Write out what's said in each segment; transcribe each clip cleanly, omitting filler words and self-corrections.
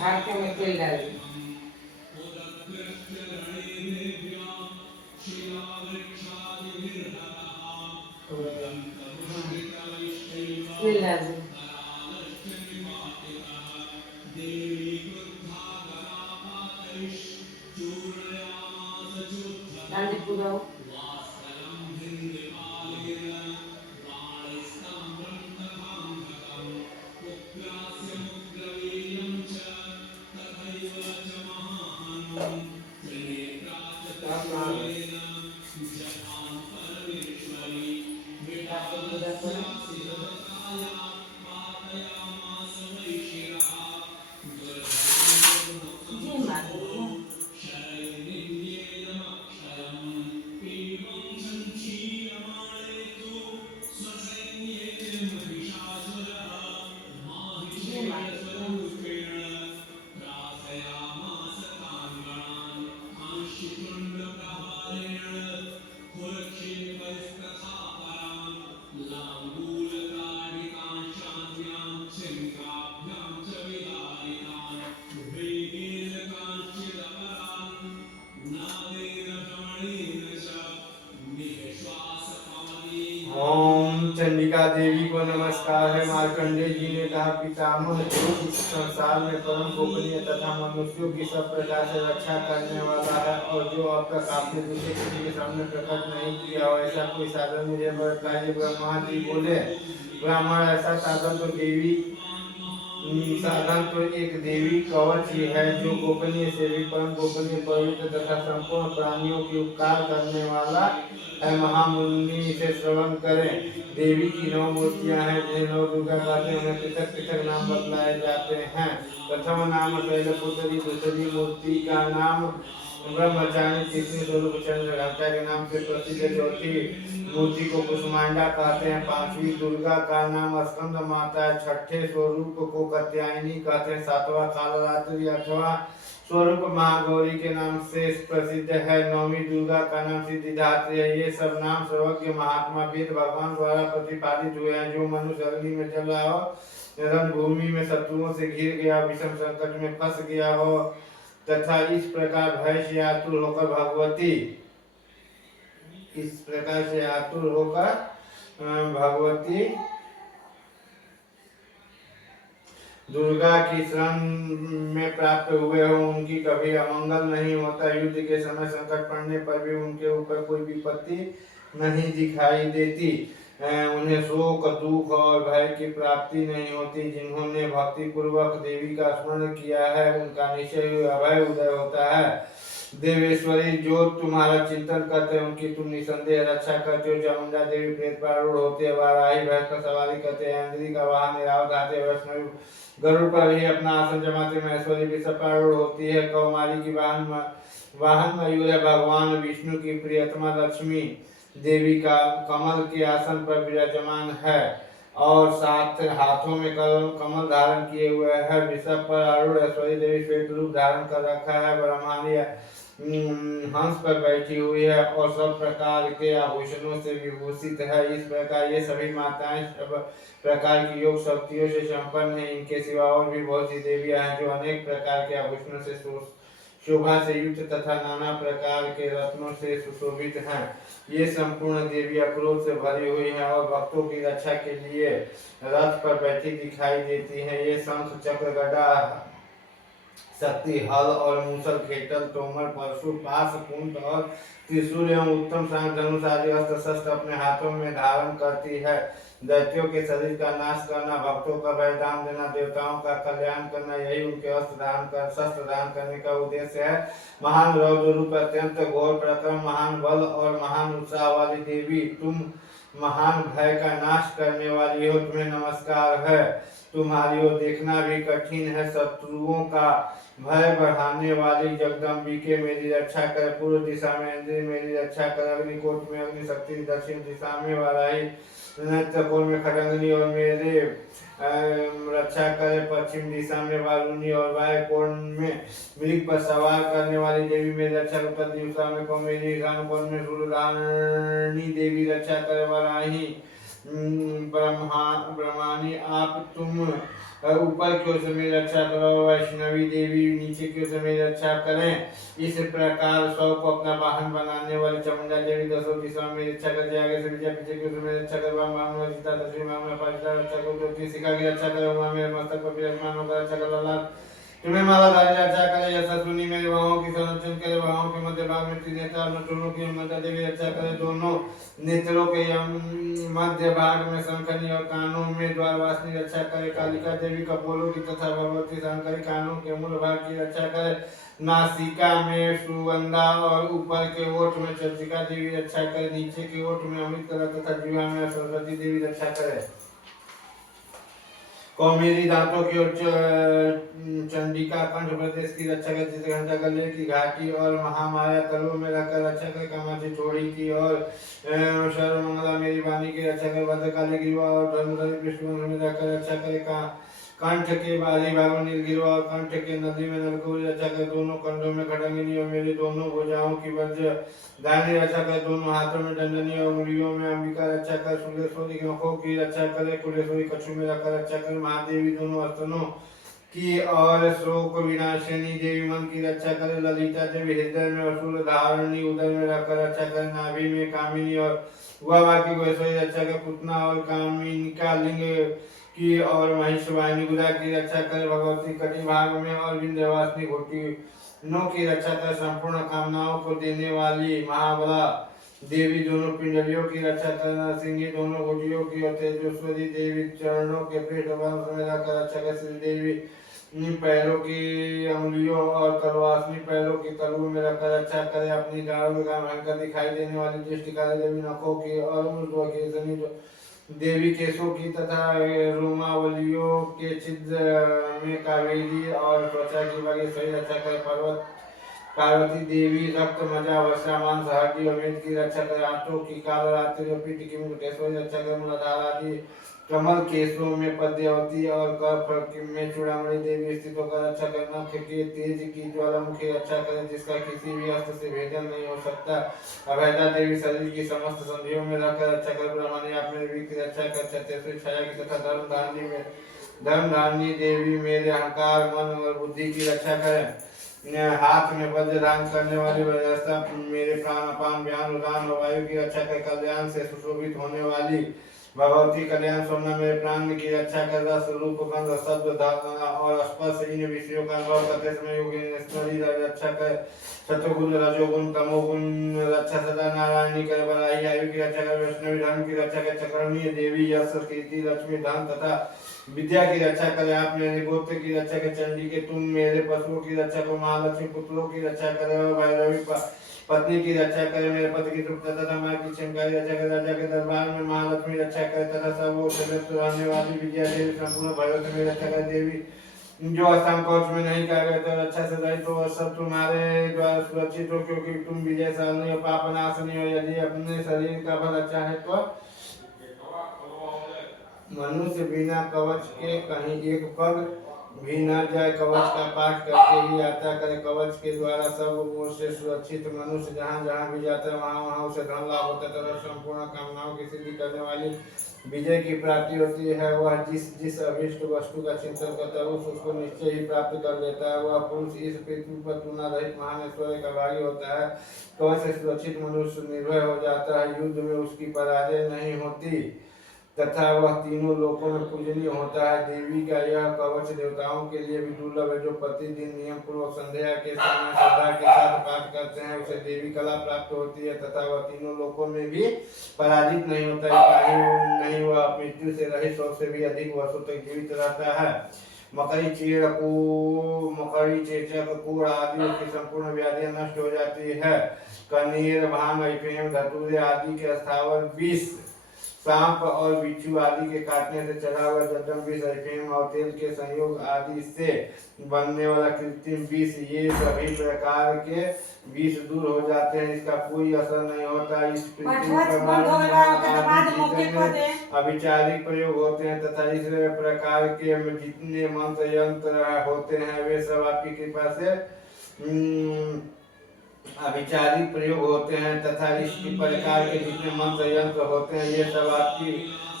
हाथ में तेल डाल दी। तेल डाल दी। डाल दी पूरा। ओम चंडिका देवी को नमस्कार है। मार्कंडेय जी ने कहा, पितामह जो इस संसार में परम गोपनीय तथा मनुष्यों की सब प्रकार से रक्षा करने वाला है और जो अब तक आपने दूसरे किसी के सामने प्रकट नहीं किया हो, ऐसा कोई साधन मुझे बताइए। ब्रह्मा जी बोले, ब्राह्मण ऐसा साधन तो एक देवी कवच ही है, जो गोपनीय से भी परम गोपनीय, पवित्र तथा संपूर्ण प्राणियों की उपकार करने वाला है। महामुनि इसे श्रवण करें। देवी की 9 मूर्तियां हैं, जिन्हें 9 दुर्गा कहते हैं। उन्हें पृथक पृथक नाम बतलाए जाते हैं। प्रथम नाम शैलपुत्री, दूसरी मूर्ति का नाम ब्रह्मचारिणी, तीसरी स्वरूप चंद्र घंटा के नाम से प्रसिद्ध, चौथी मूर्ति को कुसुमांडा कहते हैं, पांचवी दुर्गा का नाम स्कंद माता है, छठे स्वरूप को कात्यायनी कहते हैं, सातवां कालरात्रि, आठवां स्वरूप महागौरी के नाम से प्रसिद्ध है, नौवीं दुर्गा का नाम सिद्धिदात्री है। ये सब नाम सर्वज्ञ महात्मा वेद भगवान द्वारा प्रतिपादित हुए हैं। जो मनुष्य अग्नि में जल रहा हो, रणभूमि में शत्रुओं से घिर गया, विषम संकट में फंस गया हो तथा इस प्रकार भय से आतुर होकर भगवती दुर्गा की शरण में प्राप्त हुए हो, उनकी कभी अमंगल नहीं होता। युद्ध के समय संकट पड़ने पर भी उनके ऊपर कोई विपत्ति नहीं दिखाई देती। उन्हें शोक, दुख और भय की प्राप्ति नहीं होती। जिन्होंने भक्ति पूर्वक देवी का स्मरण किया है, उनका निश्चय अभय उदय होता है। देवेश्वरी, जो तुम्हारा चिंतन करते हैं, उनकी तुम निसंदेह रक्षा करते हो। चामुंडा देवी प्रेत पर आरूढ़ होते हैं, वाराही भैंस पर सवारी करते हैं, इंद्री का वाहन ऐरावत आते, वैष्णव गरुड़ पर ही अपना आसन जमाते, महेश्वरी वृषभ पर आरूढ़ होती है, कौमारी की वाहन मयूर है। भगवान विष्णु की प्रियतमा लक्ष्मी देवी का कमल के आसन पर विराजमान है और 7 हाथों में कमल धारण किए हुए है। वृषभ पर आरूढ़ ऐश्वर्य देवी श्वेत रूप धारण कर रखा है। ब्रह्मांडी हंस पर बैठी हुई है और सब प्रकार के आभूषणों से विभूषित है। इस प्रकार ये सभी माताएं सब प्रकार की योग शक्तियों से संपन्न है। इनके सिवा और भी बहुत सी देवियां हैं, जो अनेक प्रकार के आभूषणों से शोभा से युक्त तथा नाना प्रकार के रत्नों से सुशोभित हैं। ये संपूर्ण देवियां क्रोध से भरी हुई हैं और भक्तों की रक्षा के लिए रथ पर बैठी दिखाई देती हैं। ये शंख, चक्र, गदा, शक्ति, हल और मूसल, खेटल, तोमर, परशु, पाश, कुंड और त्रिशूल एवं उत्तम शंख, धनुष आदि अस्त्र शस्त्र अपने हाथों में धारण करती है। दैत्यों के शरीर का नाश करना, भक्तों का वरदान देना, देवताओं का कल्याण करना, यही उनके शस्त्र धारण करने का उद्देश्य है। महान रौद्र रूप, अत्यंत घोर प्रक्रम, महान बल और महान उत्साह वाली देवी, तुम महान भय का नाश करने वाली हो, तुम्हें नमस्कार है। तुम्हारी ओर देखना भी कठिन है। शत्रुओं का भय बढ़ाने वाली जगदम्बिके मेरी रक्षा कर। पूर्व दिशा में इंद्र मेरी रक्षा कर। अग्निकोट में अग्नि शक्ति, दक्षिण दिशा में वाराही, नेत्रकोण में खड़ंगनी और मेरे रक्षा करे। पश्चिम दिशा में वारुणी और वायु कोण में मृग पर सवार करने वाली देवी मेरी रक्षा कर। उत्तर दिशा में कौमेरी, ईशान कोण में सूर्यधारिणी देवी रक्षा करे। वाराही ब्रह्मानी आप तुम ऊपर की ओर से मेरी रक्षा करो, वैष्णवी देवी नीचे की ओर से मेरी रक्षा करें। इस प्रकार सौ को अपना वाहन बनाने वाली चामुंडा देवी दसों दिशाओं में मेरी रक्षा करती, आगे से विजय पीछे की ओर से मेरी रक्षा करो। मामला सीता दक्षिण मामला पारिता रक्षा करो, ज्योति शिखा की रक्षा करो, वहाँ मेरे मस्तक पर विराजमान होकर रक्षा करो। लाल तुम्हें माला धारी रक्षा करे, यशा सुनी मेरे बाहों की संरक्षण करे, बाहों के मध्य भाग में त्रिनेत्र और नटुलों की माता देवी रक्षा करे, दोनों नेत्रों के मध्य भाग में शंखनी और कानों में द्वारवासिनी रक्षा करे, कालिका देवी कपोलों की तथा भगवती शंकरी कानों के मूल भाग की रक्षा करे, नासिका में सुगंधा और ऊपर के ओठ में चंद्रिका देवी रक्षा करे, नीचे के ओठ में अमृत कलश तथा जीवा में सरस्वती देवी रक्षा करे। कौमेरी दांतों की ओर चंडिका कंठ प्रदेश की रक्षा कर, जिसे घंटा गले की घाटी और महामाया तलुओं में रखकर रक्षा कर, कामाची चोड़ी की और सर्वमंगला मेरी वाणी की रक्षा कर, भद्रकाली गिरवा और धर्मधरी पृष्ठभूमि में रखकर रक्षा करे, कंठ के बाहरी भाग में नीलगिरवा और कंठ के नदी में नलकुरी रक्षा कर, दोनों कंधों में खड़ंगिनी और मेरी दोनों भुजाओं की वज्र दाहिनी रक्षा कर, दोनों हाथों में दंडनी और उंगलियों में अंबिका रक्षा कर, सुलेश्वरी की नखों की रक्षा करे, कुलेश्वरी कछु में रखकर रक्षा कर, महादेवी दोनों स्तनों की और शोक विनाशिनी देवी मन की रक्षा करे, ललिता देवी हृदय में असुर धारणी उदर में रखकर रक्षा करे, नाभि में कामिनी और वह बाकी वैसे रक्षा कर, पुतना और कामिनिका लिंग की और महिषवाहिनी गुदा की रक्षा करे, भगवती कटी भाग में और विंध्यवासिनी घोटिनों की रक्षा कर, संपूर्ण कामनाओं को देने वाली महाबला देवी दोनों पिंडलियों की रक्षा कर, नरसिंही दोनों घोटियों की और तेजस्वरी देवी चरणों के पेट में रखकर रक्षा कर, श्री देवी पैरों की अंगुलियों और तलवासनी पैरों की तलुओं में रखकर रक्षा करे, अपनी डालों का भयंकर दिखाई देने वाली दृष्टिकारी देवी नखों की और ऊर्ध्वकेशनी देवी केशों की तथा रोमावलियों के छिद्र में कावेरी और त्वचा की वगैरह सही रक्षा कर, पार्वती देवी रक्त मजा वर्षा मांस हड्डी और मेद की रक्षा कर, आंतों की काल रात्रि और पीठ की मुंडेश्वरी रक्षा कर, मूलाधार आदि कमल केशों में पद्मावती और कफ में चूड़ामणि देवी स्थित होकर रक्षा कर, नख के तेज की ज्वालामुखी रक्षा करे, जिसका किसी भी अस्त्र से भेदन नहीं हो सकता, अभयदा देवी शरीर की समस्त संधियों में रखकर रक्षा कर, ब्रह्मणी आप मेरे वीर की रक्षा कर, छत्तीसवीं छाया की तथा धर्मधारिणी देवी मेरे अहंकार मन और बुद्धि की रक्षा करें, हाथ में वज्र धारण करने वाली व्यवस्था मेरे प्राण अपान व्यान उदान और वायु की रक्षा कर, कल्याण से सुशोभित होने वाली भगवती कल्याण सोना मेरे प्राण की रक्षा कर, रस रूप गंध शब्द और स्पर्श इन विषयों का अनुभव करते समय योगेश्वरी रक्षा कर, सत्वगुण रजोगुण तमोगुण रक्षा सदा नारायणी कर, बराही आयु की रक्षा कर, वैष्णवी धर्म की रक्षा कर, चक्रणीय देवी यश कीर्ति लक्ष्मी धन तथा विद्या की रक्षा करे, आप मेरे गोत्र की रक्षा कर, चंडी के तुम मेरे पशुओं की रक्षा करो, महालक्ष्मी पुत्रों की रक्षा करे, भैरवी पत्नी की रक्षा करे, मेरे पति की तृप्त तथा माँ की क्षमकारी रक्षा करे, राजा के दरबार में महालक्ष्मी रक्षा करे तथा सब रहने वाली विजया देवी संपूर्ण भयों से मेरी रक्षा करे, देवी जो आसाम कवच में नहीं कहा गया तो अच्छा से रही तो सब तुम्हारे द्वारा सुरक्षित हो, क्योंकि तुम विजयशालिनी और पापनाशनी हो, यदि अपने शरीर का भल अच्छा है तो मनुष्य बिना कवच के कहीं एक पग भी न जाए, कवच का पाठ करके ही यात्रा करे, कवच के द्वारा सब ओर से सुरक्षित मनुष्य जहाँ जहाँ भी जाता है वहाँ वहाँ उसे धन लाभ होता है तथा संपूर्ण कामनाओं की सिद्धि करने वाली विजय की प्राप्ति होती है, वह जिस अभिष्ट वस्तु का चिंतन करता है उसको निश्चय ही प्राप्त कर लेता है, वह पुरुष इस पृथ्वी पर तुलना रहित महान ऐश्वर्य का भागी होता है, कवच से सुरक्षित मनुष्य निर्भय हो जाता है, युद्ध में उसकी पराजय नहीं होती तथा वह तीनों लोकों में पूजनीय होता है, देवी का यह कवच देवताओं के लिए भी दुर्लभ है, जो प्रतिदिन नियम पूर्वक संध्या के समय श्रद्धा के साथ पाठ करते हैं उसे देवी कला प्राप्त होती है तथा वह तीनों लोकों में भी पराजित नहीं होता है, नहीं वह मृत्यु से रहित 100 से भी अधिक वर्षों तक जीवित रहता है, मकई चेचक कूड़ आदि की संपूर्ण व्याधियां नष्ट हो जाती है, कनेर भांग अफीम धतूरे आदि के स्थावर विष सांप और बिच्छू आदि के काटने से चढ़ा हुआ जड्डम विष अफीम और तेल के संयोग आदि से बनने वाला कृत्रिम विष, ये सभी प्रकार के विष दूर हो जाते हैं, इसका कोई असर नहीं होता, इस अभिचारिक प्रयोग होते हैं तथा इस प्रकार के जितने मंत्र यंत्र होते हैं वे सब आपकी कृपा से अभिचारिक प्रयोग होते हैं तथा इस प्रकार के जितने मंत्र यंत्र होते हैं ये सब आपकी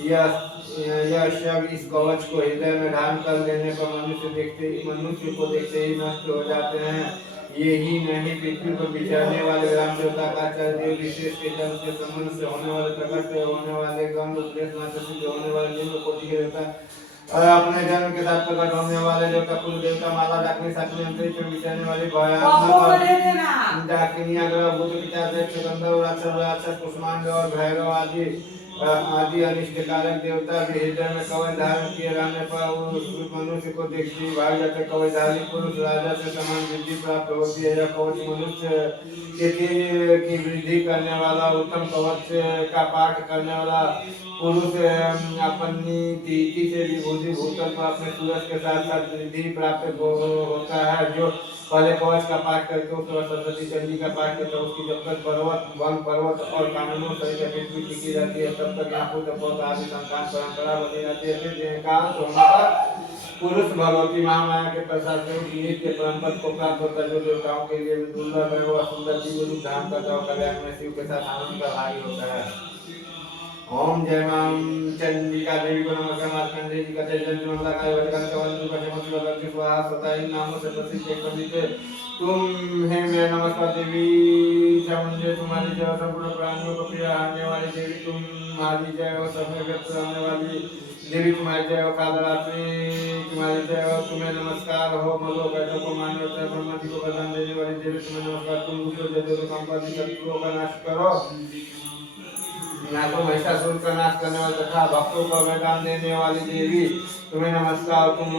यह सब इस कवच को हृदय में धारण कर लेने पर मनुष्य को देखते ही नष्ट हो जाते हैं। यही नहीं, पृथ्वी पर विचरने वाले राम देवता का आचार्य विशेष के जन्म के संबंध से होने वाले प्रकट से होने वाले गंध उपदेश मात्र सिद्ध होने वाले लिंग कोटि के देवता और अपने जन्म के साथ प्रकट होने वाले देवता कुल देवता माला डाकिनी साकिनी अंतरिक्ष में विचरने वाली भयानक डाकिनी अग्रह भूत पिता गंधर्व राक्षस कुष्मांड और भैरव आदि अनिष्ट कारक देवता भी हृदय में कवच धारण किए रहने पर उस मनुष्य को देखते ही भाग जाते। कवचधारी पुरुष राजा से समान वृद्धि प्राप्त होती है। यह कवच मनुष्य के तेज की वृद्धि करने वाला उत्तम कवच का पाठ करने वाला पुरुष अपनी कीर्ति से विभूति भूतल पर अपने सूरज के साथ साथ वृद्धि प्राप्त होता है। जो पहले कवच का पाठ करके उसके बाद सरस्वती चंडी का पाठ करता है, उसकी जब तक पर्वत वन पर्वत और कानूनों सहित पृथ्वी टिकी रहती है तब तक यहाँ पुत्र पौध आदि संतान परंपरा बनी रहती है। फिर देहकांत होने पर पुरुष भगवती महामाया के प्रसाद से नित्य परम पद को प्राप्त होता है, जो देवताओं के लिए दुर्लभ है। वह सुंदर जीव रूप धारण करता है और कल्याण में शिव के साथ आनंद का भागी होता है। ओम जय मां चंडिका देवी को नमस्कार। मार्कंडेय जी का जय मंगला काय वरदान कवच का जमत लगा स्वाहा स्वतः इन नामों से प्रसिद्ध एक पंडित तुम है। मैं नमस्कार देवी चामुंडे, तुम्हारी जय संपूर्ण प्राणियों को प्रिय आने वाली देवी तुम्हारी जय हो। सब में व्यक्त रहने वाली देवी तुम्हारी जय हो। कालरात्रि तुम्हारी जय हो। तुम्हें नमस्कार हो। मलो बैठो को मान्य होता है। ब्रह्मा जी को वरदान देने वाली देवी तुम्हें नमस्कार। तुम दूसरे जगह संपत्ति शत्रुओं का नाश करो, तो महिषासुर का नाश करने वाले तथा भक्तों को वरदान देने वाली देवी तुम्हें नमस्कार। तुम